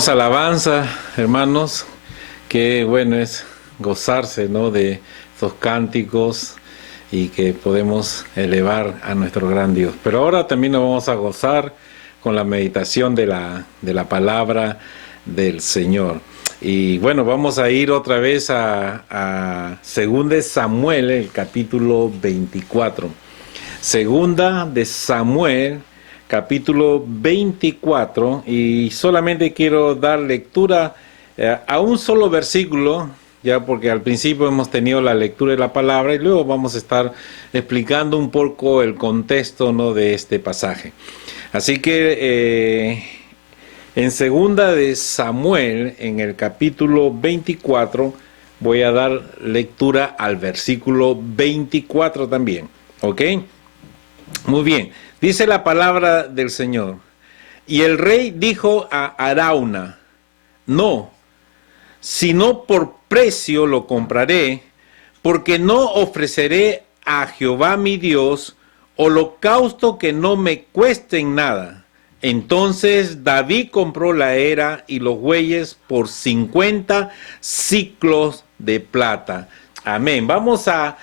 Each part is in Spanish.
Hermosa alabanza, hermanos. Qué bueno es gozarse, ¿no?, de estos cánticos y que podemos elevar a nuestro gran Dios. Pero ahora también nos vamos a gozar con la meditación de la palabra del Señor. Y bueno, vamos a ir otra vez a 2 Samuel, el capítulo 24. Segunda de Samuel, capítulo 24, y solamente quiero dar lectura a un solo versículo, ya porque al principio hemos tenido la lectura de la palabra y luego vamos a estar explicando un poco el contexto, ¿no?, de este pasaje. Así que en segunda de Samuel, en el capítulo 24, voy a dar lectura al versículo 24 también, ¿ok? Muy bien, dice la palabra del Señor. Y el rey dijo a Arauna: no, sino por precio lo compraré, porque no ofreceré a Jehová mi Dios holocausto que no me cueste nada. Entonces David compró la era y los bueyes por 50 siclos de plata. Amén. Vamos a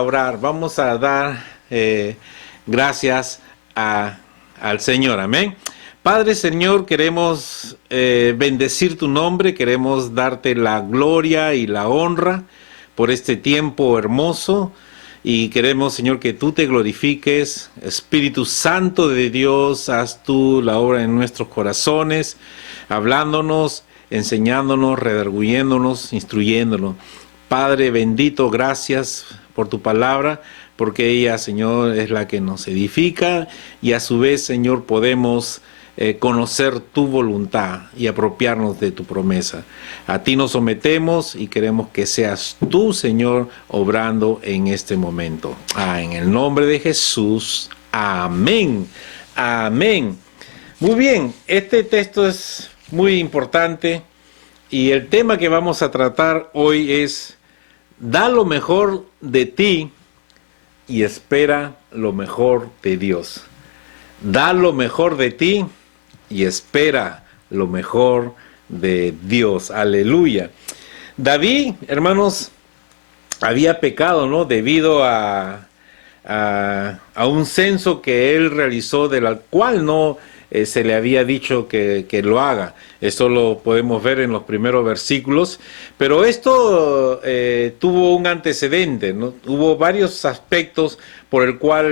orar, vamos a dar gracias al Señor. Amén. Padre, Señor, queremos bendecir tu nombre, queremos darte la gloria y la honra por este tiempo hermoso. Y queremos, Señor, que tú te glorifiques. Espíritu Santo de Dios, haz tú la obra en nuestros corazones, hablándonos, enseñándonos, redarguyéndonos, instruyéndonos. Padre bendito, gracias por tu palabra, porque ella, Señor, es la que nos edifica y a su vez, Señor, podemos conocer tu voluntad y apropiarnos de tu promesa. A ti nos sometemos y queremos que seas tú, Señor, obrando en este momento. En el nombre de Jesús. Amén. Amén. Muy bien, este texto es muy importante y el tema que vamos a tratar hoy es: da lo mejor de ti y espera lo mejor de Dios. Da lo mejor de ti y espera lo mejor de Dios. Aleluya. David, hermanos, había pecado, ¿no?, debido a un censo que él realizó, del cual no se le había dicho que lo haga. Eso lo podemos ver en los primeros versículos. Pero esto tuvo un antecedente, ¿no? Hubo varios aspectos por el cual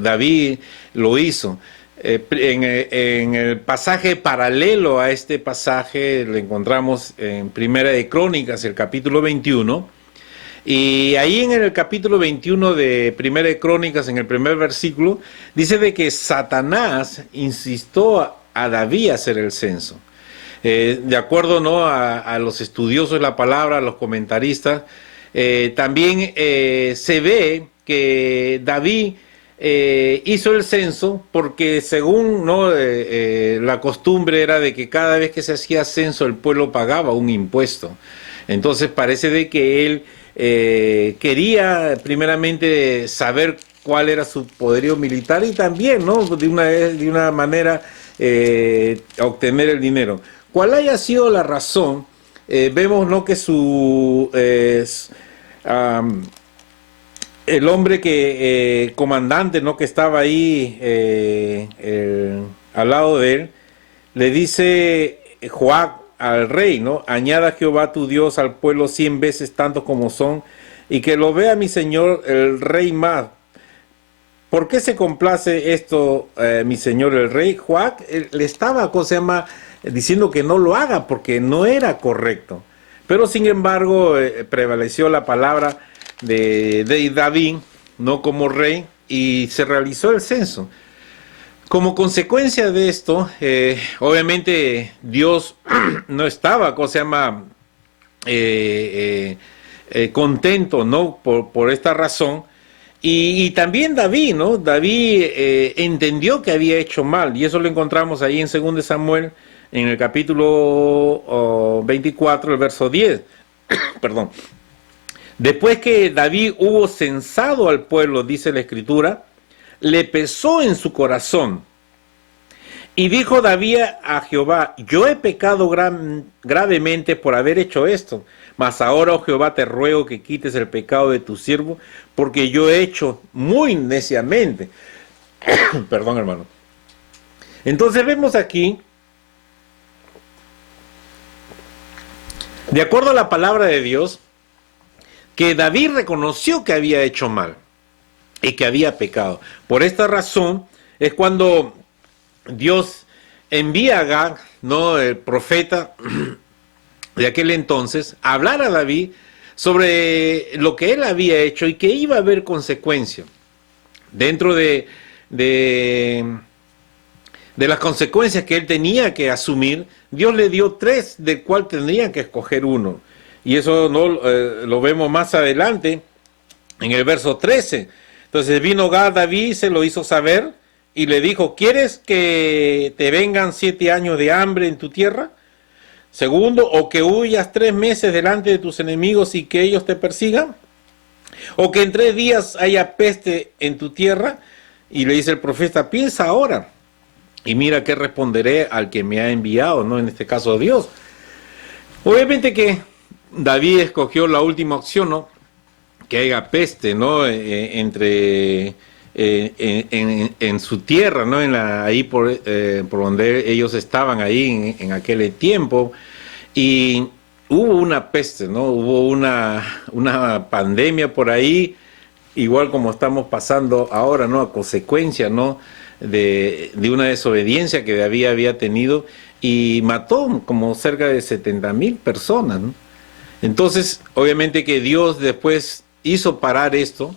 David lo hizo. En el pasaje paralelo a este pasaje lo encontramos en Primera de Crónicas, el capítulo 21. Y ahí en el capítulo 21 de Primera de Crónicas, en el primer versículo, dice de que Satanás instó a David a hacer el censo. De acuerdo, ¿no?, a los estudiosos de la palabra, a los comentaristas, también se ve que David hizo el censo porque, según, ¿no?, la costumbre era de que cada vez que se hacía censo el pueblo pagaba un impuesto. Entonces parece de que él quería primeramente saber cuál era su poderío militar y también, ¿no?, de una manera obtener el dinero. Cuál haya sido la razón, vemos, ¿no?, que el hombre que comandante, ¿no?, que estaba ahí al lado de él, le dice Joab al rey, ¿no: añada Jehová tu Dios al pueblo 100 veces tanto como son, y que lo vea mi señor el rey más. ¿Por qué se complace esto, mi señor el rey? Joab le estaba, ¿cómo se llama?, diciendo que no lo haga porque no era correcto. Pero sin embargo prevaleció la palabra de David, no como rey, y se realizó el censo. Como consecuencia de esto, obviamente Dios no estaba, ¿cómo se llama?, contento, ¿no?, por esta razón. Y también David, ¿no? David entendió que había hecho mal, y eso lo encontramos ahí en 2 Samuel, en el capítulo 24, el verso 10. Perdón. Después que David hubo censado al pueblo, dice la Escritura, le pesó en su corazón Y dijo David a Jehová, yo he pecado gravemente por haber hecho esto, mas ahora, oh Jehová, te ruego que quites el pecado de tu siervo, porque yo he hecho muy neciamente. Perdón, hermano. Entonces vemos aquí, de acuerdo a la palabra de Dios, que David reconoció que había hecho mal y que había pecado. Por esta razón es cuando Dios envía a Gad, ¿no?, el profeta de aquel entonces, a hablar a David sobre lo que él había hecho y que iba a haber consecuencias. Dentro de las consecuencias que él tenía que asumir, Dios le dio 3, del cual tendrían que escoger uno. Y eso no lo vemos más adelante, en el verso 13. Entonces vino Gad a David, se lo hizo saber, y le dijo, ¿quieres que te vengan 7 años de hambre en tu tierra? Segundo, o que huyas 3 meses delante de tus enemigos y que ellos te persigan. O que en 3 días haya peste en tu tierra. Y le dice el profeta, piensa ahora. Y mira qué responderé al que me ha enviado, ¿no? En este caso Dios. Obviamente que David escogió la última opción, ¿no? Que haya peste, ¿no? En su tierra, ¿no? Ahí por donde ellos estaban ahí en aquel tiempo. Y hubo una peste, ¿no? Hubo una pandemia por ahí, igual como estamos pasando ahora, ¿no? A consecuencia, ¿no? De una desobediencia que David había tenido y mató como cerca de 70,000 personas, ¿no? Entonces, obviamente que Dios después hizo parar esto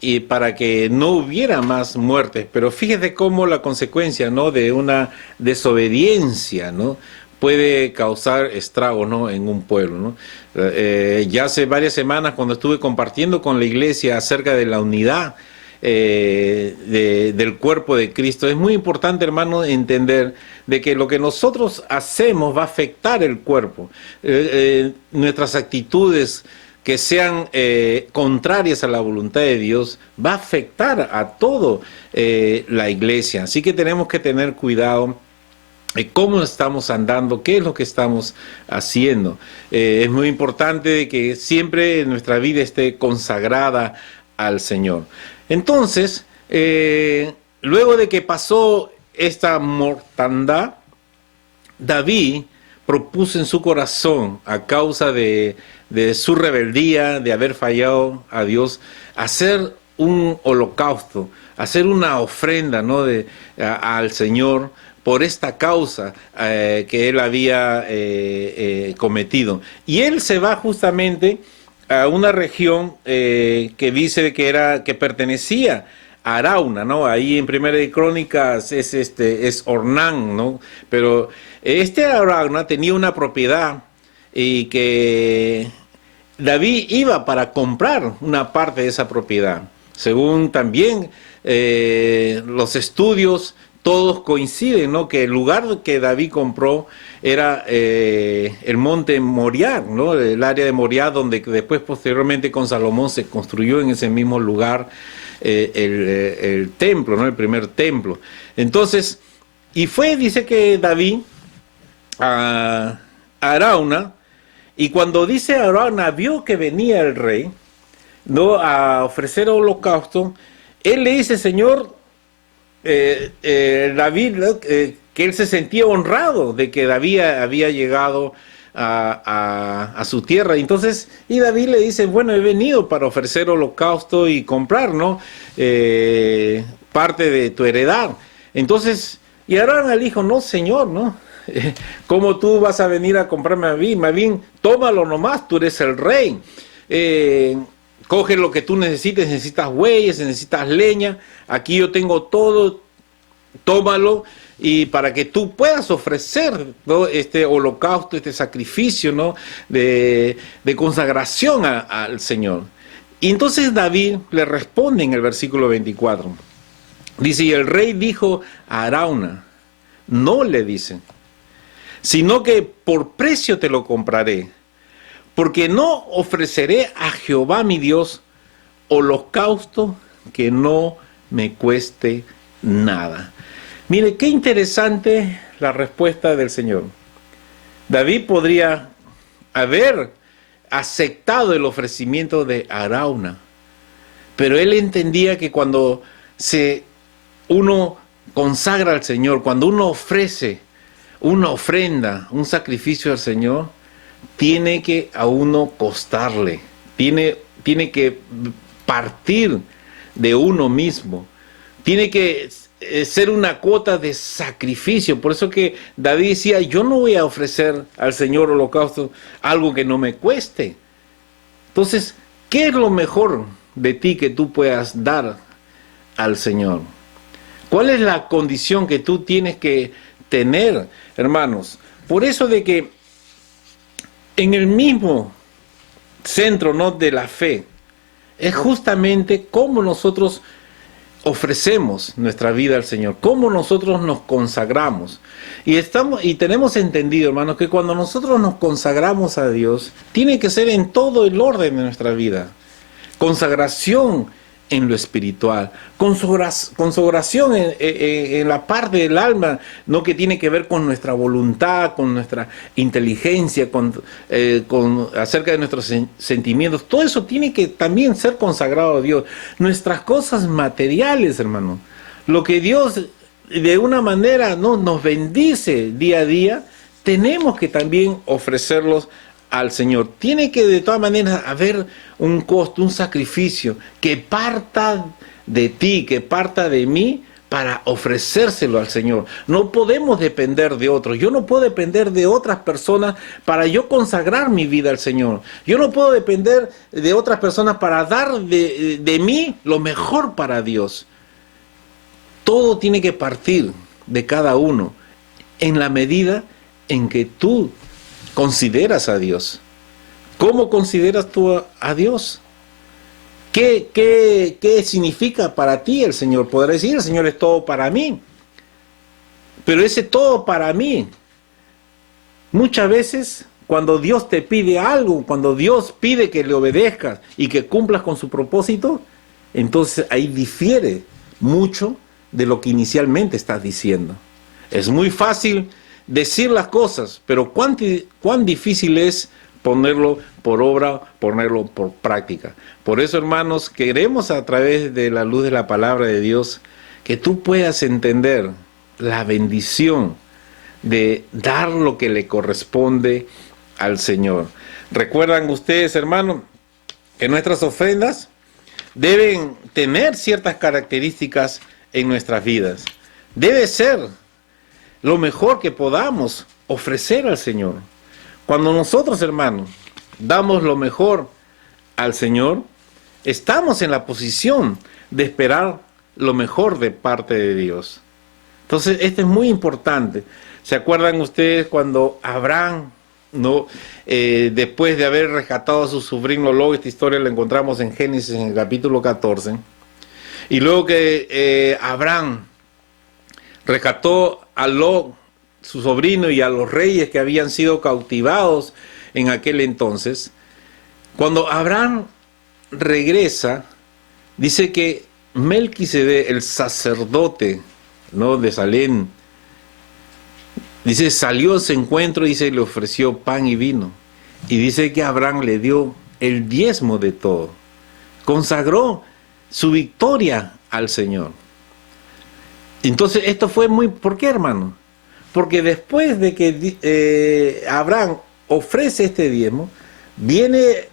y para que no hubiera más muertes, pero fíjese cómo la consecuencia, ¿no?, de una desobediencia, ¿no?, puede causar estragos, ¿no?, en un pueblo, ¿no? Ya hace varias semanas, cuando estuve compartiendo con la iglesia acerca de la unidad del cuerpo de Cristo, es muy importante, hermano, entender de que lo que nosotros hacemos va a afectar el cuerpo. Nuestras actitudes que sean contrarias a la voluntad de Dios va a afectar a todo la iglesia. Así que tenemos que tener cuidado cómo estamos andando, qué es lo que estamos haciendo. Es muy importante que siempre nuestra vida esté consagrada al Señor. Entonces, luego de que pasó esta mortandad, David propuso en su corazón, a causa de su rebeldía, de haber fallado a Dios, hacer un holocausto, hacer una ofrenda, ¿no?, al Señor, por esta causa que él había cometido. Y él se va justamente a una región que dice que pertenecía a Arauna, ¿no? Ahí en Primera de Crónicas es Ornán, ¿no? Pero Arauna tenía una propiedad y que David iba para comprar una parte de esa propiedad. Según también los estudios, todos coinciden, ¿no?, que el lugar que David compró era el monte Moriah, ¿no?, el área de Moriah, donde después posteriormente con Salomón se construyó en ese mismo lugar el templo, ¿no?, el primer templo. Entonces, dice que David a Arauna, y cuando dice Arauna vio que venía el rey, ¿no?, a ofrecer holocausto, él le dice, Señor, David, ¿no?, que él se sentía honrado de que David había llegado a su tierra. Entonces, y David le dice, bueno, he venido para ofrecer holocausto y comprar, ¿no?, parte de tu heredad. Entonces, y Abraham le dijo, no, Señor, ¿no? ¿Cómo tú vas a venir a comprarme a mí? Más bien, tómalo nomás, tú eres el rey. Coge lo que tú necesitas bueyes, necesitas leña, aquí yo tengo todo, tómalo, y para que tú puedas ofrecer, ¿no?, este holocausto, este sacrificio, ¿no?, de consagración al Señor. Y entonces David le responde en el versículo 24. Dice, y el rey dijo a Arauna, no, le dice, sino que por precio te lo compraré, porque no ofreceré a Jehová mi Dios holocausto que no me cueste nada. Mire, qué interesante la respuesta del Señor. David podría haber aceptado el ofrecimiento de Arauna, pero él entendía que cuando uno consagra al Señor, cuando uno ofrece una ofrenda, un sacrificio al Señor, tiene que a uno costarle, tiene que partir de uno mismo, tiene que ser una cuota de sacrificio. Por eso que David decía, yo no voy a ofrecer al Señor holocausto algo que no me cueste. Entonces, ¿qué es lo mejor de ti que tú puedas dar al Señor? ¿Cuál es la condición que tú tienes que tener, hermanos? Por eso de que en el mismo centro, ¿no?, de la fe, es justamente cómo nosotros ofrecemos nuestra vida al Señor, cómo nosotros nos consagramos. Y tenemos entendido, hermanos, que cuando nosotros nos consagramos a Dios, tiene que ser en todo el orden de nuestra vida. Consagración en lo espiritual, consagración en la parte del alma, no, que tiene que ver con nuestra voluntad, con nuestra inteligencia, acerca de nuestros sentimientos. Todo eso tiene que también ser consagrado a Dios. Nuestras cosas materiales, hermano, lo que Dios de una manera, ¿no?, nos bendice día a día, tenemos que también ofrecerlos al Señor. Tiene que de todas maneras haber un costo, un sacrificio que parta de ti, que parta de mí, para ofrecérselo al Señor. No podemos depender de otros. Yo no puedo depender de otras personas para yo consagrar mi vida al Señor. Yo no puedo depender de otras personas para dar de mí lo mejor para Dios. Todo tiene que partir de cada uno en la medida en que tú consideras a Dios. ¿Cómo consideras tú a Dios? ¿Qué significa para ti el Señor? Podrás decir, el Señor es todo para mí. Pero ese todo para mí, muchas veces, cuando Dios te pide algo, cuando Dios pide que le obedezcas y que cumplas con su propósito, entonces ahí difiere mucho de lo que inicialmente estás diciendo. Es muy fácil decir las cosas, pero cuán difícil es ponerlo por obra, ponerlo por práctica. Por eso, hermanos, queremos a través de la luz de la palabra de Dios que tú puedas entender la bendición de dar lo que le corresponde al Señor. ¿Recuerdan ustedes, hermanos, que nuestras ofrendas deben tener ciertas características en nuestras vidas? Debe ser lo mejor que podamos ofrecer al Señor. Cuando nosotros, hermanos, damos lo mejor al Señor, estamos en la posición de esperar lo mejor de parte de Dios. Entonces, esto es muy importante. ¿Se acuerdan ustedes cuando Abraham, ¿no?, después de haber rescatado a su sobrino Lot? Esta historia la encontramos en Génesis, en el capítulo 14. Y luego que Abraham rescató a Lot, su sobrino, y a los reyes que habían sido cautivados en aquel entonces, cuando Abraham regresa, dice que Melquisedec, el sacerdote, ¿no?, de Salem, dice, salió a su encuentro, dice, le ofreció pan y vino. Y dice que Abraham le dio el diezmo de todo. Consagró su victoria al Señor. Entonces, esto fue muy... ¿Por qué, hermano? Porque después de que Abraham ofrece este diezmo, viene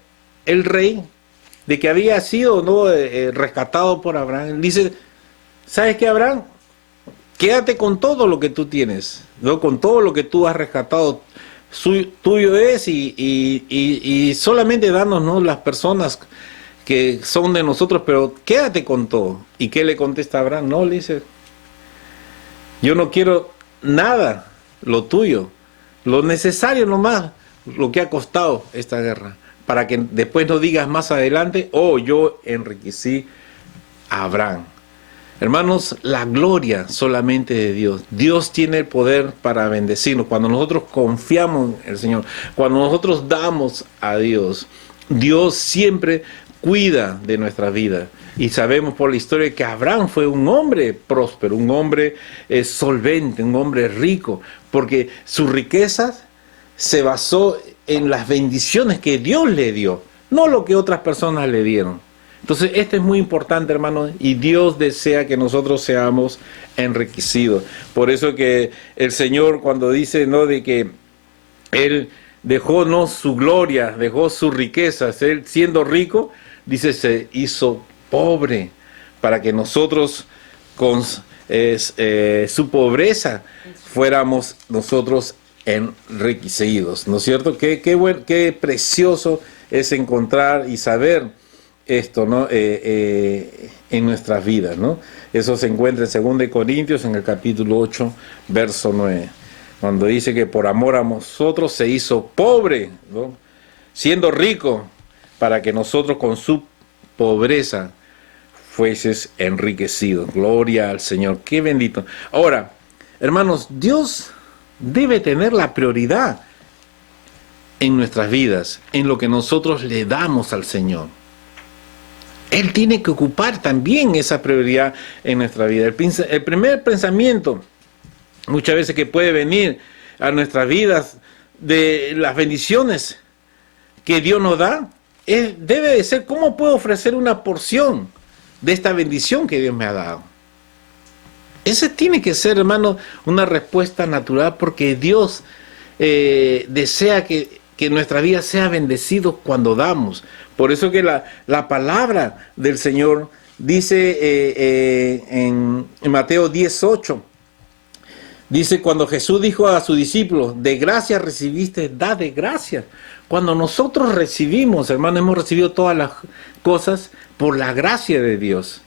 el rey de que había sido, ¿no?, rescatado por Abraham. Dice, ¿sabes qué, Abraham? Quédate con todo lo que tú tienes, ¿no?, con todo lo que tú has rescatado. Tuyo es, y solamente danos, ¿no?, las personas que son de nosotros, pero quédate con todo. ¿Y qué le contesta Abraham? No, le dice, yo no quiero nada, lo tuyo, lo necesario nomás, lo que ha costado esta guerra, para que después no digas más adelante, oh, yo enriquecí a Abraham. Hermanos, la gloria solamente de Dios. Dios tiene el poder para bendecirnos. Cuando nosotros confiamos en el Señor, cuando nosotros damos a Dios, Dios siempre cuida de nuestra vida. Y sabemos por la historia que Abraham fue un hombre próspero, un hombre solvente, un hombre rico, porque su riqueza se basó en las bendiciones que Dios le dio, no lo que otras personas le dieron. Entonces, esto es muy importante, hermanos, y Dios desea que nosotros seamos enriquecidos. Por eso que el Señor, cuando dice, ¿no?, de que Él dejó, ¿no?, su gloria, dejó sus riquezas, Él siendo rico, dice, se hizo pobre para que nosotros con su pobreza fuéramos nosotros enriquecidos, ¿no es cierto? Qué precioso es encontrar y saber esto, ¿no?, en nuestras vidas, ¿no? Eso se encuentra en 2 Corintios, en el capítulo 8, verso 9, cuando dice que por amor a nosotros se hizo pobre, ¿no?, siendo rico, para que nosotros con su pobreza fueses enriquecidos. Gloria al Señor, qué bendito. Ahora, hermanos, Dios debe tener la prioridad en nuestras vidas, en lo que nosotros le damos al Señor. Él tiene que ocupar también esa prioridad en nuestra vida. El primer pensamiento, muchas veces, que puede venir a nuestras vidas de las bendiciones que Dios nos da, debe de ser: ¿cómo puedo ofrecer una porción de esta bendición que Dios me ha dado? Esa tiene que ser, hermano, una respuesta natural, porque Dios desea que nuestra vida sea bendecido cuando damos. Por eso que la palabra del Señor dice en Mateo 10:8, dice: cuando Jesús dijo a sus discípulos, de gracia recibiste, da de gracia. Cuando nosotros recibimos, hermano, hemos recibido todas las cosas por la gracia de Dios.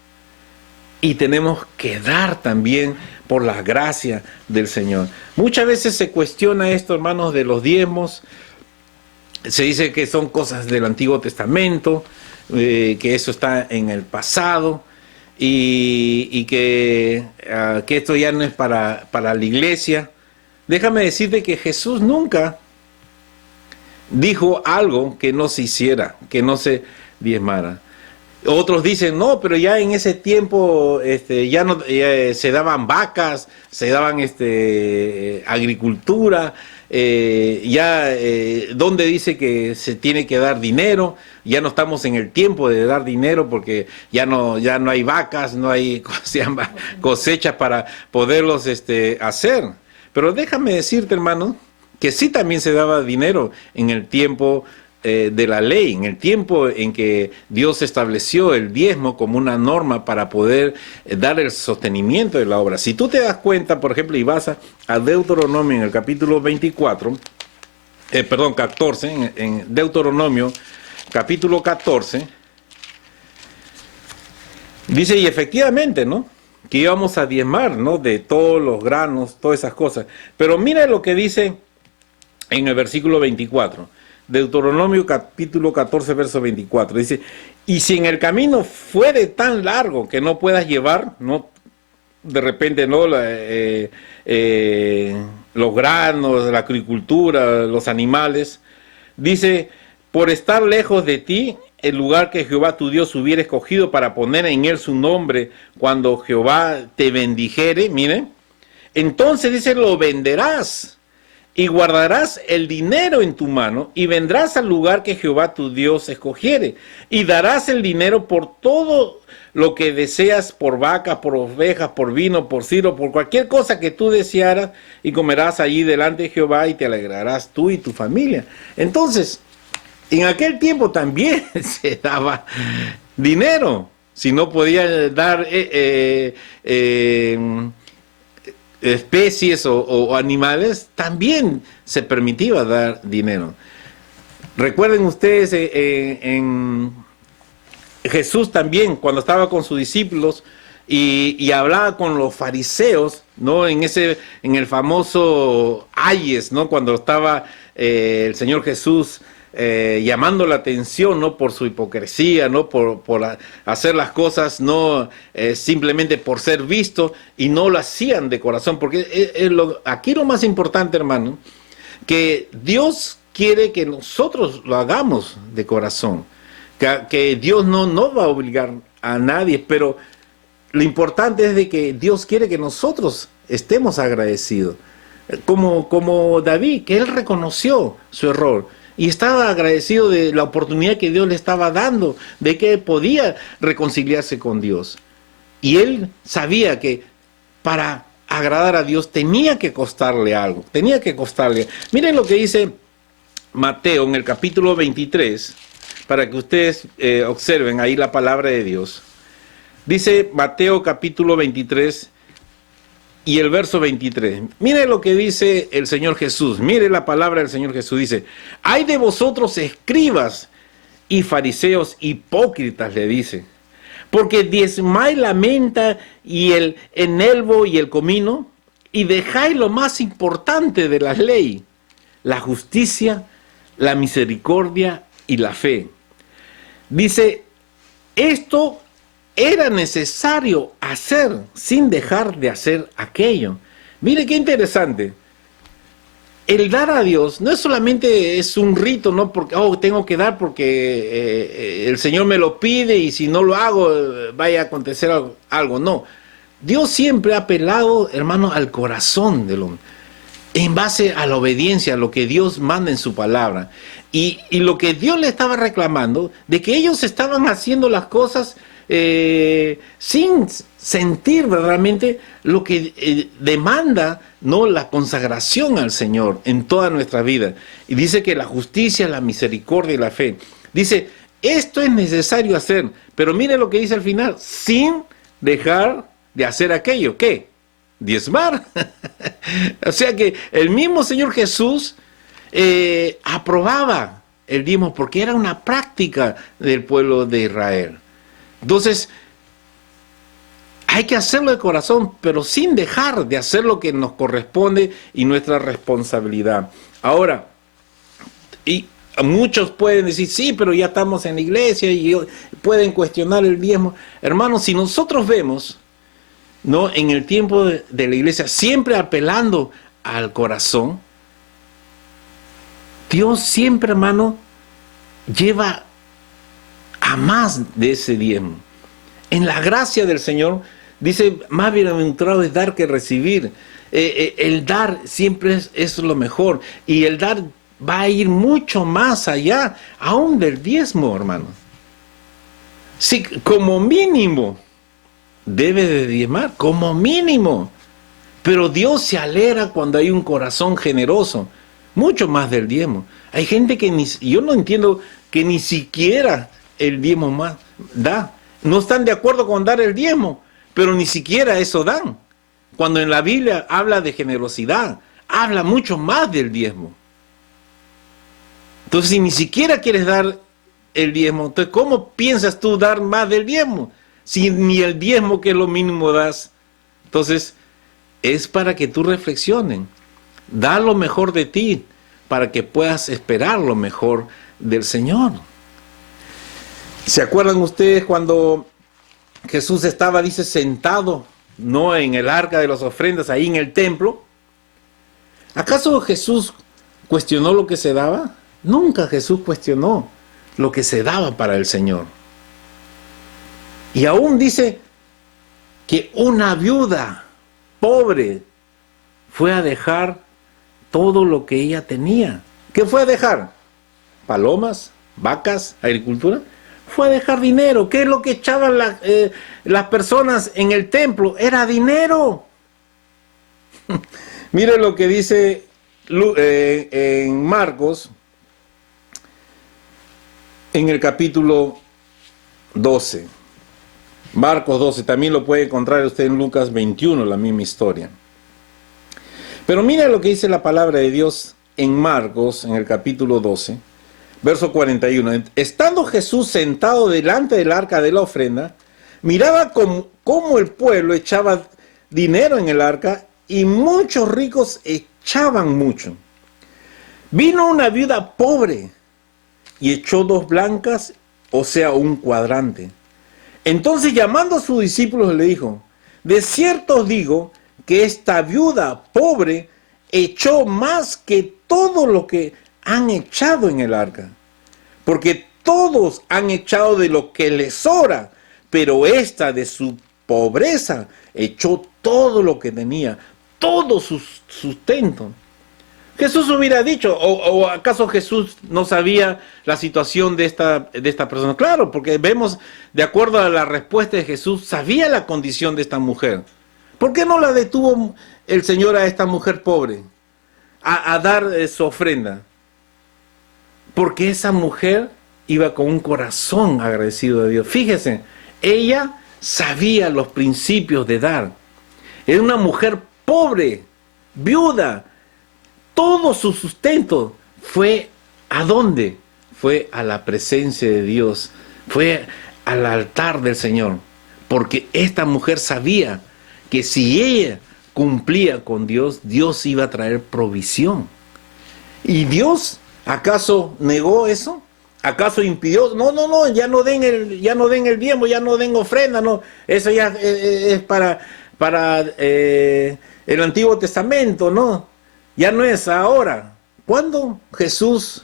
Y tenemos que dar también por la gracia del Señor. Muchas veces se cuestiona esto, hermanos, de los diezmos. Se dice que son cosas del Antiguo Testamento, que eso está en el pasado, y que esto ya no es para la iglesia. Déjame decirte que Jesús nunca dijo algo que no se hiciera, que no se diezmara. Otros dicen, no, pero ya en ese tiempo ya no se daban vacas, se daban agricultura, donde dice que se tiene que dar dinero. Ya no estamos en el tiempo de dar dinero, porque ya no hay vacas, no hay cosechas para poderlos hacer. Pero déjame decirte, hermano, que sí también se daba dinero en el tiempo de la ley, en el tiempo en que Dios estableció el diezmo como una norma para poder dar el sostenimiento de la obra. Si tú te das cuenta, por ejemplo, y vas a Deuteronomio en el capítulo 14, en Deuteronomio capítulo 14, dice, y efectivamente, ¿no?, que íbamos a diezmar, ¿no?, de todos los granos, todas esas cosas. Pero mira lo que dice en el versículo 24. Deuteronomio capítulo 14, verso 24, dice: y si en el camino fuere tan largo que no puedas llevar, no, de repente, no, los granos, la agricultura, los animales, dice, por estar lejos de ti, el lugar que Jehová tu Dios hubiera escogido para poner en él su nombre, cuando Jehová te bendijere, mire, entonces dice, lo venderás y guardarás el dinero en tu mano, y vendrás al lugar que Jehová tu Dios escogiere, y darás el dinero por todo lo que deseas, por vacas, por ovejas, por vino, por silo, por cualquier cosa que tú desearas, y comerás allí delante de Jehová, y te alegrarás tú y tu familia. Entonces, en aquel tiempo también se daba dinero. Si no podía dar especies o animales, también se permitía dar dinero. Recuerden ustedes en Jesús también, cuando estaba con sus discípulos y hablaba con los fariseos, ¿no?, en el famoso ayes, ¿no?, cuando estaba el Señor Jesús llamando la atención, ¿no?, por su hipocresía, ¿no?, por hacer las cosas no simplemente por ser visto, y no lo hacían de corazón, porque aquí lo más importante, hermano, que Dios quiere que nosotros lo hagamos de corazón, que Dios no va a obligar a nadie, pero lo importante es de que Dios quiere que nosotros estemos agradecidos. Como David, que él reconoció su error y estaba agradecido de la oportunidad que Dios le estaba dando, de que podía reconciliarse con Dios. Y él sabía que para agradar a Dios tenía que costarle algo, tenía que costarle. Miren lo que dice Mateo en el capítulo 23, para que ustedes observen ahí la palabra de Dios. Dice Mateo capítulo 23 y el verso 23. Mire lo que dice el Señor Jesús. Mire la palabra del Señor Jesús. Dice, ay de vosotros escribas y fariseos hipócritas, le dice, porque diezmáis la menta y el enelvo y el comino, y dejáis lo más importante de la ley, la justicia, la misericordia y la fe. Dice, esto era necesario hacer sin dejar de hacer aquello. Mire qué interesante. El dar a Dios no es solamente es un rito, no porque tengo que dar porque el Señor me lo pide y si no lo hago vaya a acontecer algo. No. Dios siempre ha apelado, hermano, al corazón del hombre, en base a la obediencia, a lo que Dios manda en su palabra. Y lo que Dios le estaba reclamando, de que ellos estaban haciendo las cosas sin sentir verdaderamente lo que demanda, ¿no?, la consagración al Señor en toda nuestra vida. Y dice que la justicia, la misericordia y la fe. Dice, esto es necesario hacer, pero mire lo que dice al final, sin dejar de hacer aquello. ¿Qué? Diezmar. O sea que el mismo Señor Jesús aprobaba el diezmo porque era una práctica del pueblo de Israel. Entonces, hay que hacerlo de corazón, pero sin dejar de hacer lo que nos corresponde y nuestra responsabilidad. Ahora, y muchos pueden decir, sí, pero ya estamos en la iglesia y pueden cuestionar el diezmo. Hermanos, si nosotros vemos, ¿no?, en el tiempo de la iglesia, siempre apelando al corazón, Dios siempre, hermano, lleva a más de ese diezmo. En la gracia del Señor, dice, más bienaventurado es dar que recibir. El dar siempre es lo mejor. Y el dar va a ir mucho más allá, aún del diezmo, hermano. Sí, como mínimo, debe de diezmar, como mínimo. Pero Dios se alegra cuando hay un corazón generoso, mucho más del diezmo. Hay gente que yo no entiendo que ni siquiera el diezmo más da. No están de acuerdo con dar el diezmo, pero ni siquiera eso dan. Cuando en la Biblia habla de generosidad, habla mucho más del diezmo. Entonces, si ni siquiera quieres dar el diezmo, entonces, ¿cómo piensas tú dar más del diezmo? Si ni el diezmo, que es lo mínimo, das. Entonces, es para que tú reflexiones. Da lo mejor de ti para que puedas esperar lo mejor del Señor. ¿Se acuerdan ustedes cuando Jesús estaba, dice, sentado, no en el arca de las ofrendas, ahí en el templo? ¿Acaso Jesús cuestionó lo que se daba? Nunca Jesús cuestionó lo que se daba para el Señor. Y aún dice que una viuda pobre fue a dejar todo lo que ella tenía. ¿Qué fue a dejar? ¿Palomas? ¿Vacas? ¿Agricultura? Fue a dejar dinero. ¿Qué es lo que echaban las personas en el templo? Era dinero. Mire lo que dice en Marcos, en el capítulo 12. Marcos 12, también lo puede encontrar usted en Lucas 21, la misma historia. Pero mire lo que dice la palabra de Dios en Marcos, en el capítulo 12, verso 41. Estando Jesús sentado delante del arca de la ofrenda, miraba cómo el pueblo echaba dinero en el arca y muchos ricos echaban mucho. Vino una viuda pobre y echó 2 blancas, o sea, un cuadrante. Entonces, llamando a sus discípulos, le dijo, de cierto os digo que esta viuda pobre echó más que todo lo que han echado en el arca, porque todos han echado de lo que les sobra, pero esta de su pobreza echó todo lo que tenía, todo su sustento. Jesús hubiera dicho, o acaso Jesús no sabía la situación de esta persona. Claro, porque vemos, de acuerdo a la respuesta de Jesús, sabía la condición de esta mujer. ¿Por qué no la detuvo el Señor a esta mujer pobre a dar su ofrenda? Porque esa mujer iba con un corazón agradecido a Dios. Fíjese, ella sabía los principios de dar. Era una mujer pobre, viuda. Todo su sustento fue ¿a dónde? Fue a la presencia de Dios, fue al altar del Señor, porque esta mujer sabía que si ella cumplía con Dios, Dios iba a traer provisión. ¿Y Dios acaso negó eso? ¿Acaso impidió? No, ya no den el diezmo, ya no den ofrenda, no, eso ya es para el Antiguo Testamento, ¿no? Ya no es ahora. ¿Cuándo Jesús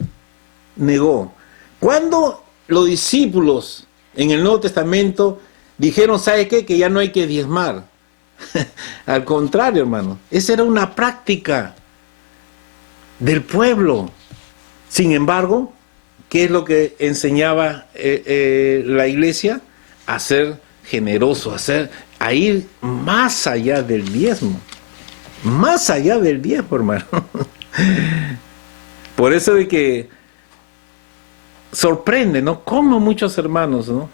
negó? ¿Cuándo los discípulos en el Nuevo Testamento dijeron, ¿sabe qué? Que ya no hay que diezmar. Al contrario, hermano. Esa era una práctica del pueblo. Sin embargo, ¿qué es lo que enseñaba la iglesia? A ser generoso, a ir más allá del diezmo. Más allá del diezmo, hermano. Por eso de que sorprende, ¿no? Como muchos hermanos, ¿no?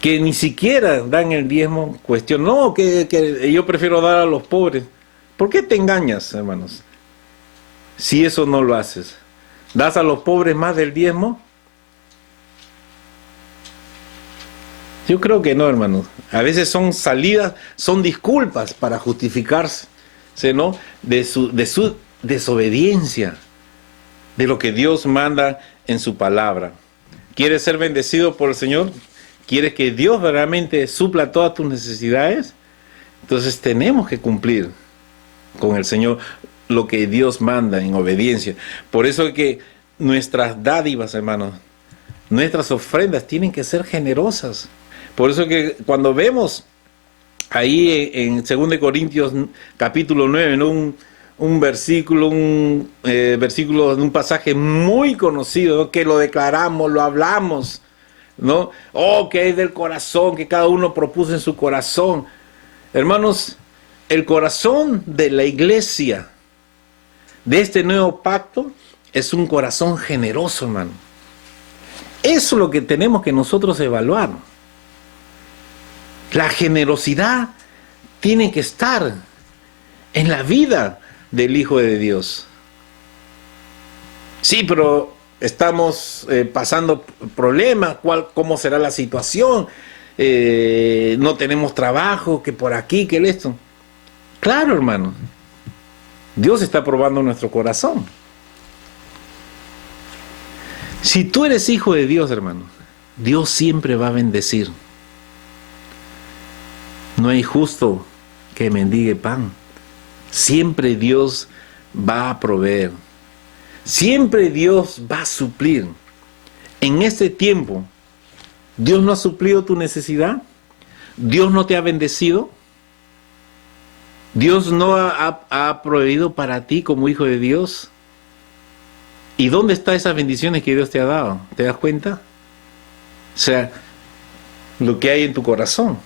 Que ni siquiera dan el diezmo, cuestionan, no, que yo prefiero dar a los pobres. ¿Por qué te engañas, hermanos? Si eso no lo haces. ¿Das a los pobres más del diezmo? Yo creo que no, hermanos. A veces son salidas, son disculpas para justificarse, ¿no? De su desobediencia, de lo que Dios manda en su palabra. ¿Quieres ser bendecido por el Señor? ¿Quieres que Dios realmente supla todas tus necesidades? Entonces tenemos que cumplir con el Señor lo que Dios manda en obediencia. Por eso es que nuestras dádivas, hermanos, nuestras ofrendas tienen que ser generosas. Por eso que cuando vemos ahí en 2 Corintios capítulo 9, ¿no? un versículo, un pasaje muy conocido, ¿no? Que lo declaramos, lo hablamos, ¿no? Oh, que es del corazón, que cada uno propuso en su corazón. Hermanos, el corazón de la iglesia, de este nuevo pacto, es un corazón generoso, hermano. Eso es lo que tenemos que nosotros evaluar. La generosidad tiene que estar en la vida del Hijo de Dios. Sí, pero estamos pasando problemas, ¿cómo será la situación? No tenemos trabajo, que por aquí, que esto. Claro, hermano. Dios está probando nuestro corazón. Si tú eres hijo de Dios, hermano, Dios siempre va a bendecir. No hay justo que mendigue pan. Siempre Dios va a proveer. Siempre Dios va a suplir. En este tiempo, ¿Dios no ha suplido tu necesidad? ¿Dios no te ha bendecido? ¿Dios no ha proveído para ti como hijo de Dios? ¿Y dónde están esas bendiciones que Dios te ha dado? ¿Te das cuenta? O sea, lo que hay en tu corazón.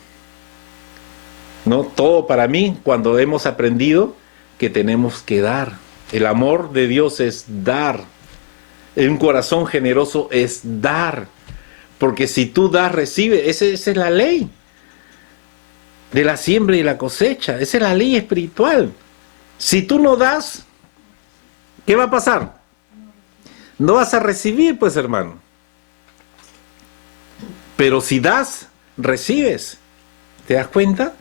¿No? Todo para mí, cuando hemos aprendido que tenemos que dar. El amor de Dios es dar. Un corazón generoso es dar. Porque si tú das, recibes. Esa es la ley de la siembra y la cosecha. Esa es la ley espiritual. Si tú no das, ¿qué va a pasar? No vas a recibir, pues, hermano. Pero si das, recibes. ¿Te das cuenta?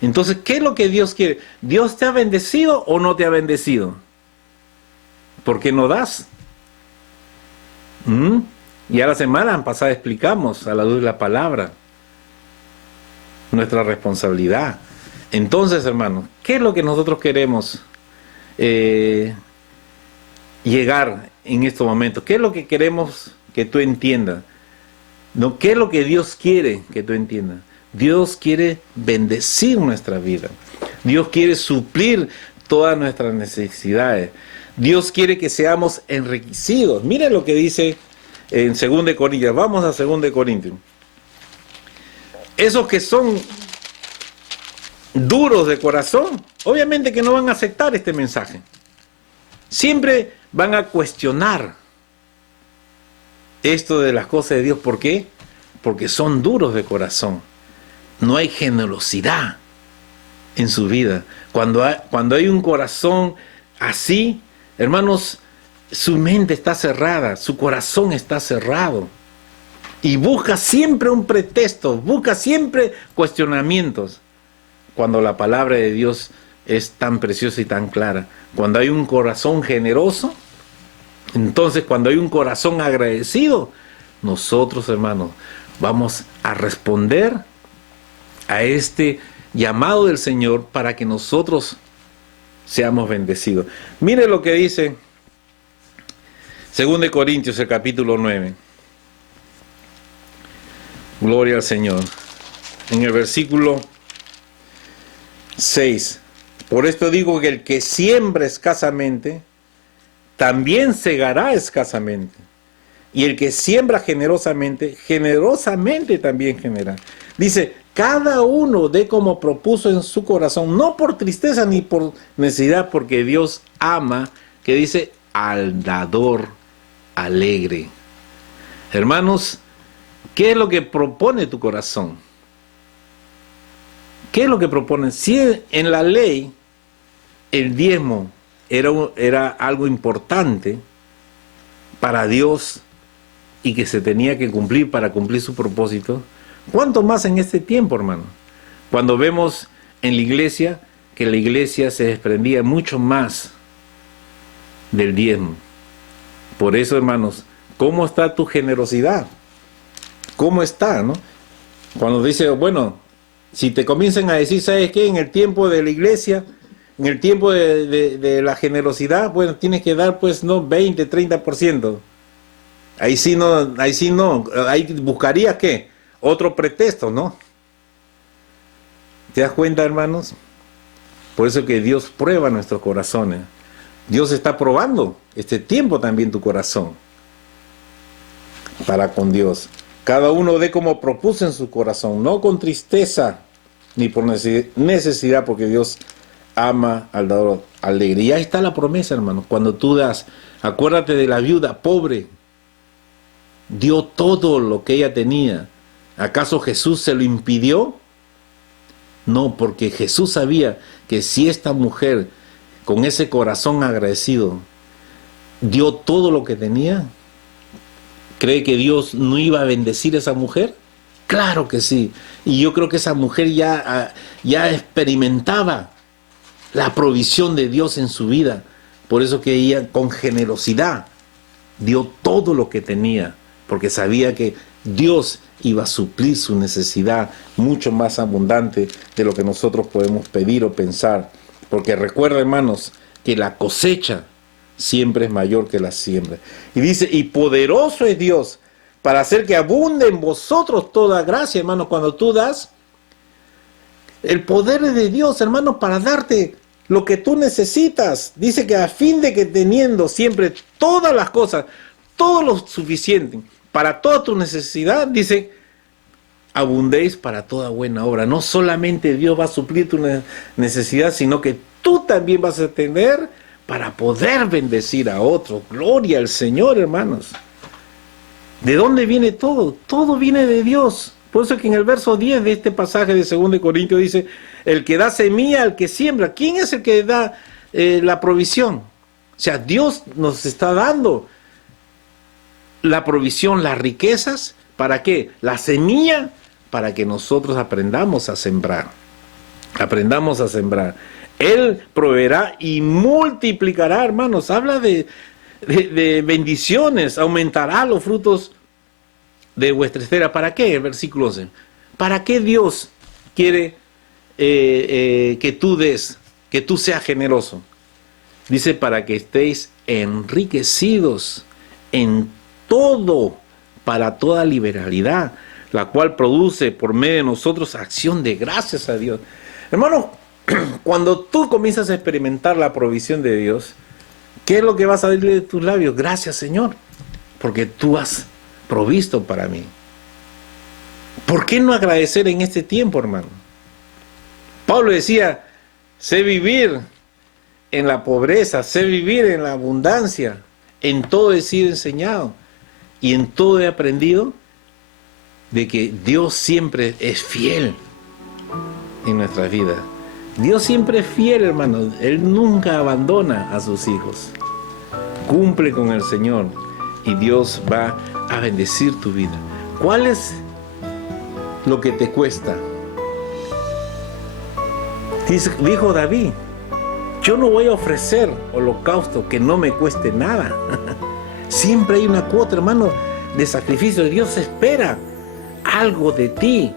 Entonces, ¿qué es lo que Dios quiere? ¿Dios te ha bendecido o no te ha bendecido? ¿Por qué no das? Ya la semana pasada explicamos a la luz de la palabra nuestra responsabilidad. Entonces, hermanos, ¿qué es lo que nosotros queremos llegar en estos momentos? ¿Qué es lo que queremos que tú entiendas. ¿No? ¿Qué es lo que Dios quiere que tú entiendas? Dios quiere bendecir nuestra vida. Dios quiere suplir todas nuestras necesidades. Dios quiere que seamos enriquecidos. Mira lo que dice en 2 de Corintios. Vamos a 2 de Corintios. Esos que son duros de corazón, obviamente que no van a aceptar este mensaje. Siempre van a cuestionar esto de las cosas de Dios. ¿Por qué? Porque son duros de corazón. No hay generosidad en su vida. Cuando hay un corazón así, hermanos, su mente está cerrada, su corazón está cerrado. Y busca siempre un pretexto, busca siempre cuestionamientos. Cuando la palabra de Dios es tan preciosa y tan clara. Cuando hay un corazón generoso, entonces cuando hay un corazón agradecido, nosotros, hermanos, vamos a responder a este llamado del Señor para que nosotros seamos bendecidos. Mire lo que dice 2 de Corintios, el capítulo 9. Gloria al Señor. En el versículo 6. Por esto digo que el que siembra escasamente, también segará escasamente. Y el que siembra generosamente, generosamente también generará. Dice, cada uno dé como propuso en su corazón, no por tristeza ni por necesidad, porque Dios ama, que dice, al dador alegre. Hermanos, ¿qué es lo que propone tu corazón? ¿Qué es lo que propone? Si en la ley el diezmo era algo importante para Dios y que se tenía que cumplir para cumplir su propósito, ¿cuánto más en este tiempo, hermano? Cuando vemos en la iglesia que la iglesia se desprendía mucho más del diezmo. Por eso, hermanos, ¿cómo está tu generosidad? ¿Cómo está, no? Cuando dice, bueno, si te comienzan a decir, ¿sabes qué? En el tiempo de la iglesia, en el tiempo de la generosidad, bueno, tienes que dar, pues, no, 20, 30%. Ahí sí no, ahí buscarías, ¿qué? Otro pretexto, ¿no? ¿Te das cuenta, hermanos? Por eso que Dios prueba nuestros corazones. Dios está probando este tiempo también tu corazón para con Dios. Cada uno dé como propuso en su corazón, no con tristeza ni por necesidad, porque Dios ama al dador alegre. Y ahí está la promesa, hermanos. Cuando tú das, acuérdate de la viuda pobre. Dio todo lo que ella tenía. ¿Acaso Jesús se lo impidió? No, porque Jesús sabía que si esta mujer, con ese corazón agradecido, dio todo lo que tenía, ¿cree que Dios no iba a bendecir a esa mujer? Claro que sí. Y yo creo que esa mujer ya experimentaba la provisión de Dios en su vida. Por eso que ella con generosidad dio todo lo que tenía, porque sabía que Dios iba a suplir su necesidad mucho más abundante de lo que nosotros podemos pedir o pensar. Porque recuerda, hermanos, que la cosecha siempre es mayor que la siembra. Y dice, y poderoso es Dios para hacer que abunde en vosotros toda gracia, hermanos. Cuando tú das, el poder es de Dios, hermanos, para darte lo que tú necesitas. Dice que a fin de que teniendo siempre todas las cosas, todo lo suficiente para toda tu necesidad, dice, abundéis para toda buena obra. No solamente Dios va a suplir tu necesidad, sino que tú también vas a tener para poder bendecir a otros. Gloria al Señor, hermanos. ¿De dónde viene todo? Todo viene de Dios. Por eso que en el verso 10 de este pasaje de 2 de Corintios dice, el que da semilla al que siembra. ¿Quién es el que da la provisión? O sea, Dios nos está dando la provisión, las riquezas. ¿Para qué? La semilla, para que nosotros aprendamos a sembrar. Aprendamos a sembrar. Él proveerá y multiplicará, hermanos. Habla de bendiciones. Aumentará los frutos de vuestra estera. ¿Para qué? El versículo 11. ¿Para qué Dios quiere que tú des, que tú seas generoso? Dice, para que estéis enriquecidos en todo para toda liberalidad, la cual produce por medio de nosotros acción de gracias a Dios. Hermano, cuando tú comienzas a experimentar la provisión de Dios, ¿qué es lo que va a salir de tus labios? Gracias, Señor, porque tú has provisto para mí. ¿Por qué no agradecer en este tiempo, hermano? Pablo decía, sé vivir en la pobreza, sé vivir en la abundancia, en todo he sido enseñado y en todo he aprendido de que Dios siempre es fiel en nuestras vidas. Dios siempre es fiel, hermano. Él nunca abandona a sus hijos. Cumple con el Señor y Dios va a bendecir tu vida. ¿Cuál es lo que te cuesta? Dijo David, yo no voy a ofrecer holocausto que no me cueste nada. Siempre hay una cuota, hermano, de sacrificio. Dios espera algo de ti.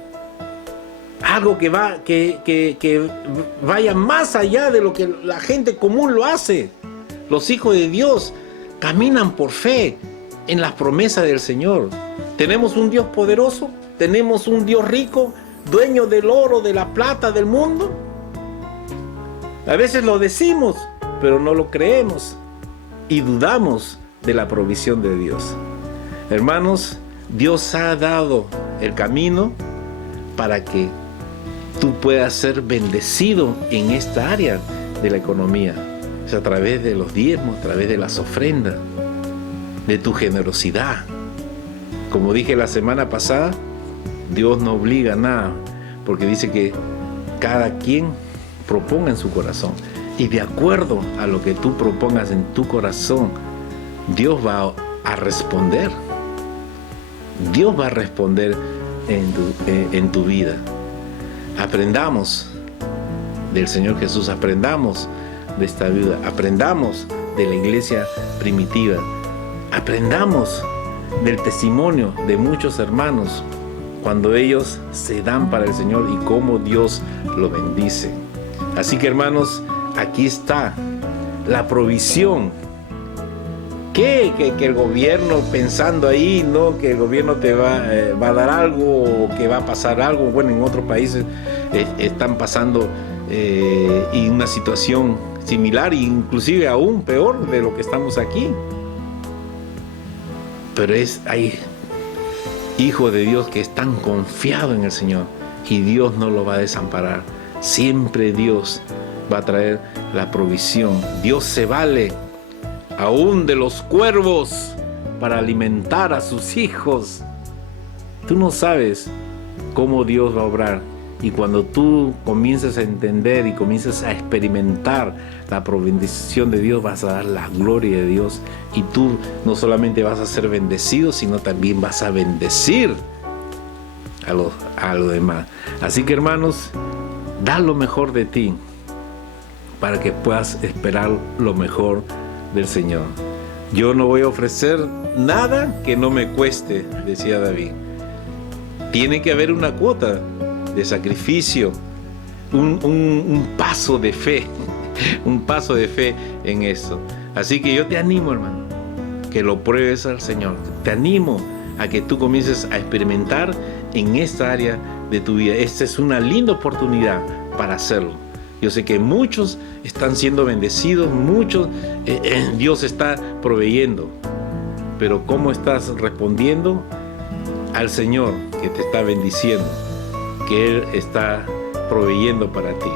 Algo que vaya más allá de lo que la gente común lo hace. Los hijos de Dios caminan por fe en las promesas del Señor. Tenemos un Dios poderoso, tenemos un Dios rico, dueño del oro, de la plata, del mundo. A veces lo decimos, pero no lo creemos y dudamos de la provisión de Dios. Hermanos, Dios ha dado el camino para que tú puedas ser bendecido en esta área de la economía. Es a través de los diezmos, a través de las ofrendas, de tu generosidad. Como dije la semana pasada, Dios no obliga a nada, porque dice que cada quien proponga en su corazón. Y de acuerdo a lo que tú propongas en tu corazón, Dios va a responder. Dios va a responder en tu vida. Aprendamos del Señor Jesús, aprendamos de esta vida, aprendamos de la iglesia primitiva, aprendamos del testimonio de muchos hermanos cuando ellos se dan para el Señor y cómo Dios lo bendice. Así que, hermanos, aquí está la provisión. Que el gobierno pensando ahí, ¿no? Que el gobierno te va a dar algo o que va a pasar algo. Bueno, en otros países están pasando y una situación similar, inclusive aún peor de lo que estamos aquí. Pero hay hijos de Dios que están confiados en el Señor y Dios no lo va a desamparar. Siempre Dios va a traer la provisión. Dios se vale aún de los cuervos para alimentar a sus hijos. Tú no sabes cómo Dios va a obrar. Y cuando tú comiences a entender y comiences a experimentar la provisión de Dios, vas a dar la gloria de Dios. Y tú no solamente vas a ser bendecido, sino también vas a bendecir a los demás. Así que, hermanos, da lo mejor de ti para que puedas esperar lo mejor del Señor. Yo no voy a ofrecer nada que no me cueste, decía David. Tiene que haber una cuota de sacrificio, un paso de fe, un paso de fe en eso. Así que yo te animo, hermano, que lo pruebes al Señor. Te animo a que tú comiences a experimentar en esta área de tu vida. Esta es una linda oportunidad para hacerlo. Yo sé que muchos están siendo bendecidos, muchos Dios está proveyendo, pero ¿cómo estás respondiendo al Señor que te está bendiciendo, que Él está proveyendo para ti?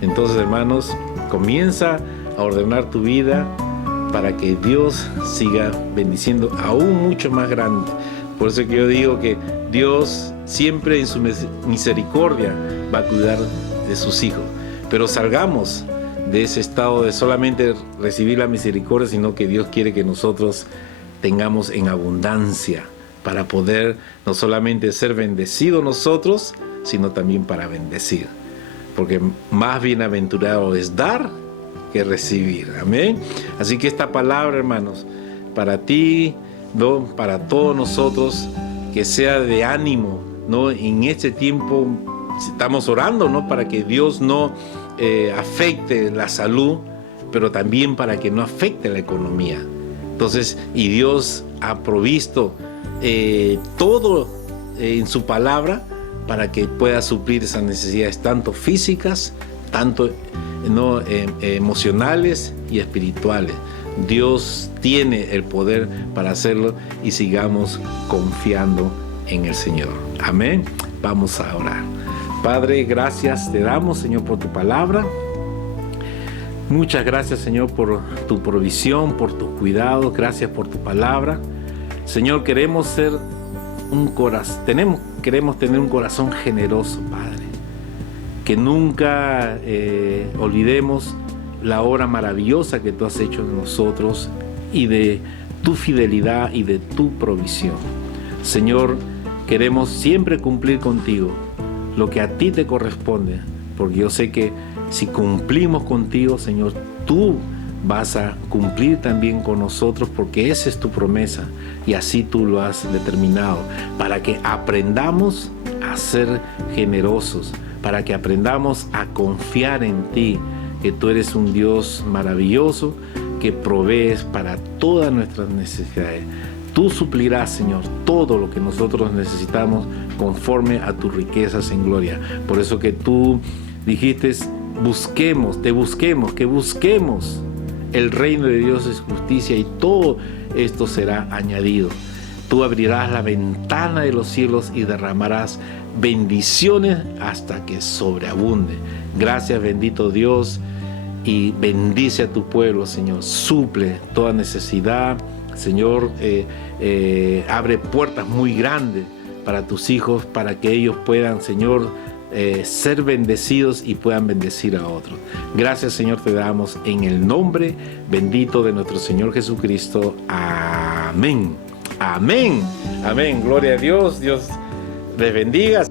Entonces, hermanos, comienza a ordenar tu vida para que Dios siga bendiciendo aún mucho más grande. Por eso que yo digo que Dios siempre en su misericordia va a cuidar de sus hijos. Pero salgamos de ese estado de solamente recibir la misericordia, sino que Dios quiere que nosotros tengamos en abundancia para poder no solamente ser bendecidos nosotros, sino también para bendecir. Porque más bienaventurado es dar que recibir. Amén. Así que esta palabra, hermanos, para ti, ¿no? Para todos nosotros, que sea de ánimo, ¿no? En este tiempo estamos orando, ¿no? Para que Dios no afecte la salud, pero también para que no afecte la economía. Entonces, y Dios ha provisto todo en su palabra para que pueda suplir esas necesidades tanto físicas, tanto emocionales y espirituales. Dios tiene el poder para hacerlo y sigamos confiando en el Señor. Amén. Vamos a orar. Padre, gracias te damos, Señor, por tu palabra. Muchas gracias, Señor, por tu provisión, por tu cuidado. Gracias por tu palabra. Señor, queremos tener un corazón generoso, Padre. Que nunca olvidemos la obra maravillosa que tú has hecho en nosotros y de tu fidelidad y de tu provisión. Señor, queremos siempre cumplir contigo lo que a ti te corresponde, porque yo sé que si cumplimos contigo, Señor, tú vas a cumplir también con nosotros, porque esa es tu promesa y así tú lo has determinado, para que aprendamos a ser generosos, para que aprendamos a confiar en ti, que tú eres un Dios maravilloso, que provees para todas nuestras necesidades. Tú suplirás, Señor, todo lo que nosotros necesitamos conforme a tus riquezas en gloria. Por eso que tú dijiste, que busquemos el reino de Dios es justicia y todo esto será añadido. Tú abrirás la ventana de los cielos y derramarás bendiciones hasta que sobreabunde. Gracias, bendito Dios, y bendice a tu pueblo, Señor. Suple toda necesidad, Señor. Abre puertas muy grandes para tus hijos, para que ellos puedan, Señor, ser bendecidos y puedan bendecir a otros. Gracias, Señor, te damos en el nombre bendito de nuestro Señor Jesucristo. Amén. Amén. Amén. Gloria a Dios. Dios les bendiga.